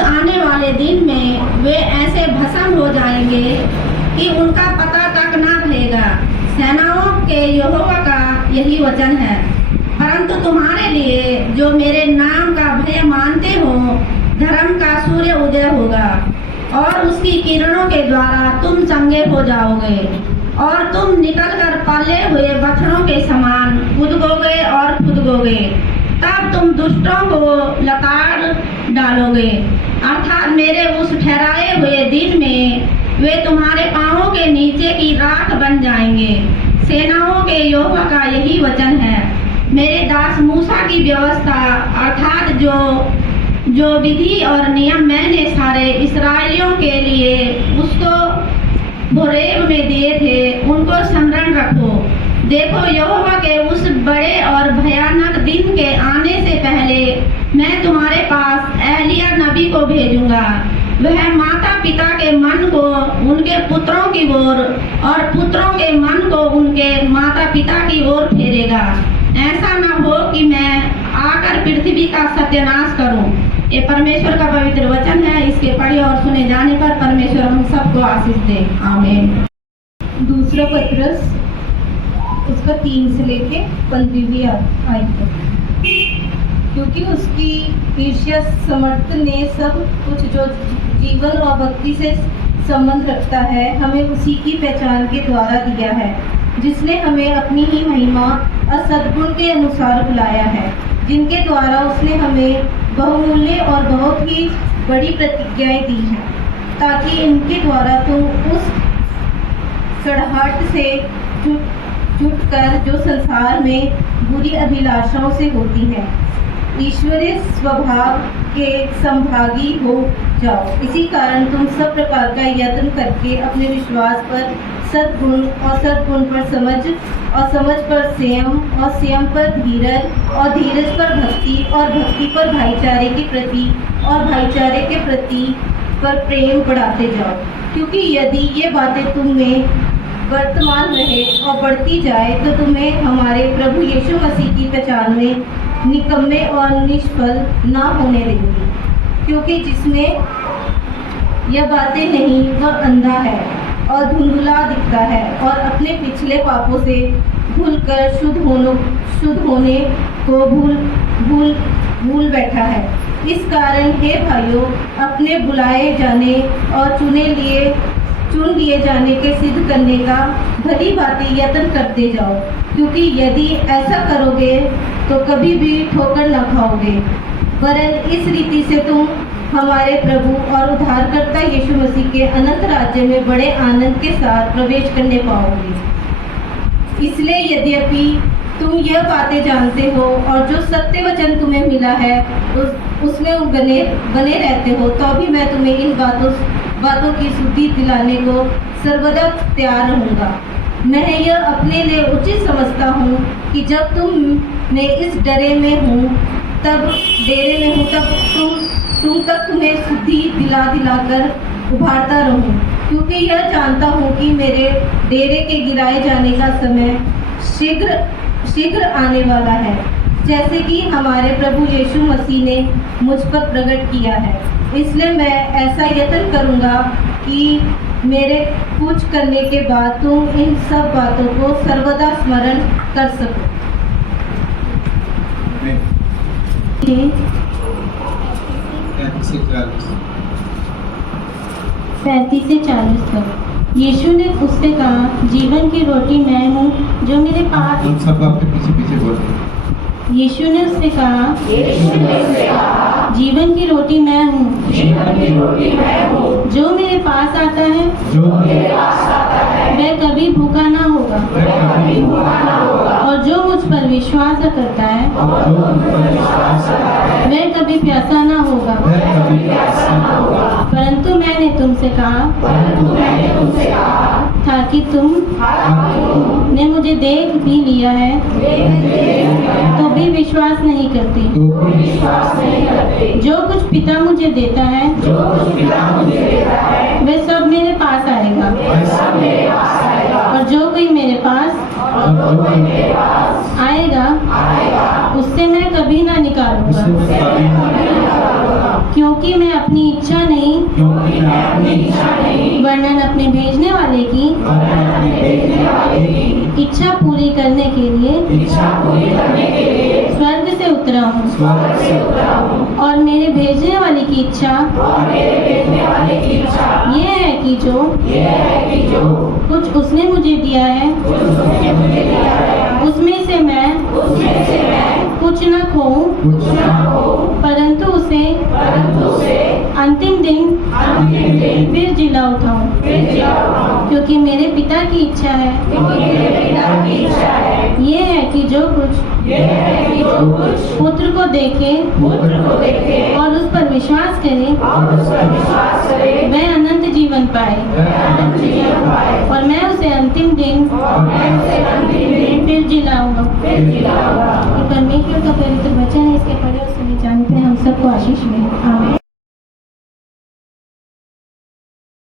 आने वाले दिन में वे ऐसे भस्म हो जाएंगे कि उनका पता तक ना रहेगा। सेनाओं के यहोवा का यही वचन है। परंतु तुम्हारे लिए जो मेरे नाम का भय मानते हो, धर्म का सूर्य उदय होगा और उसकी किरणों के द्वारा तुम चंगे हो जाओगे और तुम निकलकर पाले हुए बछड़ों के समान कूदोगे और कूदोगे। तब तुम दुष्टों को लताड़ डालोगे, अर्थात मेरे उस ठहराए हुए दिन में वे तुम्हारे पांवों के नीचे की राख बन जाएंगे। सेनाओं के यहोवा का यही वचन है। मेरे दास मूसा की व्यवस्था अर्थात जो विधि और नियम मैंने सारे इस्राएलियों के लिए उसको होरेब में दिए थे, उनको स्मरण रखो। देखो, यहोवा के उस बड़े और भयानक दिन के आने से पहले मैं तुम्हारे पास एलिया नबी को भेजूंगा। वह माता पिता के मन को उनके पुत्रों की ओर और पुत्रों के मन को उनके माता पिता की ओर फेरेगा। ऐसा न हो कि मैं आकर पृथ्वी का सत्यानाश करूं। ये परमेश्वर का पवित्र वचन है। इसके पढ़े और सुने जाने पर परमेश्वर हम सबको आशीष दे। आमीन। दूसरा पत्रस उसका 3 से लेके 15वीं आयत तक। क्योंकि उसकी ईर्ष्या समर्थ ने सब कुछ जो जीवन और भक्ति से संबंध रखता है हमें उसी की पहचान के द्वारा दिया है, जिसने हमें अपनी ही महिमा और सद्गुण के अनुसार बुलाया है, जिनके द्वारा उसने हमें बहुमूल्य और बहुत ही बड़ी प्रतिज्ञाएं दी हैं, ताकि इनके द्वारा तुम उस सड़ाहट से छूटकर जो संसार में बुरी अभिलाषाओं से होती है, ईश्वरीय स्वभाव के संभागी हो जाओ। इसी कारण तुम सब प्रकार का यत्न करके अपने विश्वास पर सद्गुण और सद्गुण पर समझ और समझ पर संयम और संयम पर धीरज और धीरज पर भक्ति और भक्ति पर भाईचारे के प्रति और भाईचारे के प्रति पर प्रेम बढ़ाते जाओ। क्योंकि यदि ये बातें तुम में वर्तमान रहे और बढ़ती जाए तो तुम्हें हमारे प्रभु यीशु मसीह की पहचान में निकम्मे और निष्फल ना होने देंगी। क्योंकि जिसमें यह बातें नहीं वह अंधा है और धुंधला दिखता है और अपने पिछले पापों से भूलकर शुद्ध होने को भूल बैठा है। इस कारण हे भाइयों, अपने बुलाए जाने और चुन लिए जाने के सिद्ध करने का भली भांति यत्न करते जाओ। क्योंकि यदि ऐसा करोगे तो कभी भी ठोकर न खाओगे, वरन इस रीति से तुम हमारे प्रभु और उद्धारकर्ता यीशु मसीह के अनंत राज्य में बड़े आनंद के साथ प्रवेश करने पाओगे। इसलिए यद्यपि तुम यह बातें जानते हो और जो सत्य वचन तुम्हें मिला है उसमें बने रहते हो, तो भी मैं तुम्हें इन बातों की शुद्धि दिलाने को सर्वदा तैयार रहूँगा। मैं यह अपने लिए उचित समझता हूँ कि जब मैं इस डेरे में हूँ तब तुम्हें शुद्धि दिलाकर उभारता रहूं, क्योंकि यह जानता हूं कि मेरे डेरे के गिराए जाने का समय शीघ्र आने वाला है, जैसे कि हमारे प्रभु यीशु मसीह ने मुझ पर प्रकट किया है। इसलिए मैं ऐसा यत्न करूंगा कि मेरे कुछ करने के बाद तुम इन सब बातों को सर्वदा स्मरण कर सको। 35 से 40 तक। यीशु ने उससे कहा, जीवन की रोटी मैं हूँ, जो मेरे पास। तुम सब आपके पीछे बोलो। यीशु ने उससे कहा, जीवन की रोटी मैं हूँ, जो मेरे पास आता है वह कभी भूखा ना होगा, और जो मुझ पर विश्वास करता है वह कभी प्यासा ना होगा। परंतु मैंने तुमसे कहा था कि तुमने मुझे देख भी लिया है तो भी विश्वास नहीं करते। जो कुछ पिता मुझे देता है वह सब मेरे पास आएगा, और जो कोई मेरे पास आएगा उससे मैं कभी ना निकालूंगा। क्योंकि मैं अपनी इच्छा नहीं क्योंकि मैं अपनी इच्छा नहीं वर्णन अपने भेजने वाले की वरन अपने भेजने वाले की इच्छा पूरी करने के लिए इच्छा पूरी करने के लिए स्वर्ग से उतरा हूँ स्वर्ग से उतरा हूँ और मेरे भेजने वाले की इच्छा और मेरे भेजने वाले की इच्छा ये है कि जो ये है कि जो कुछ उसने मुझे दिया है कुछ उसने मुझे दिया है उसमें से मैं कुछ न खोऊं कुछ न हो परंतु उसे परंतु उसे अंतिम दिन अंतिम दिन फिर जिला उठाऊं फिर जिला उठाऊं क्योंकि मेरे पिता की इच्छा है क्योंकि मेरे पिता की इच्छा है ये है कि जो कुछ ये है कि जो कुछ पुत्र को देखे पुत्र को देखे और उस पर विश्वास करे और उस पर विश्वास करे वह अनंत जीवन पाए वह अनंत जीवन पाए और मैं उसे अंतिम दिन और मैं उसे अंतिम दिन फिर जिलाऊंगा। फिर जिलाऊंगा। ये परमेश्वर का पवित्र वचन है, इसके पढ़े और सुने जानते हैं हम सबको आशीष में आमीन।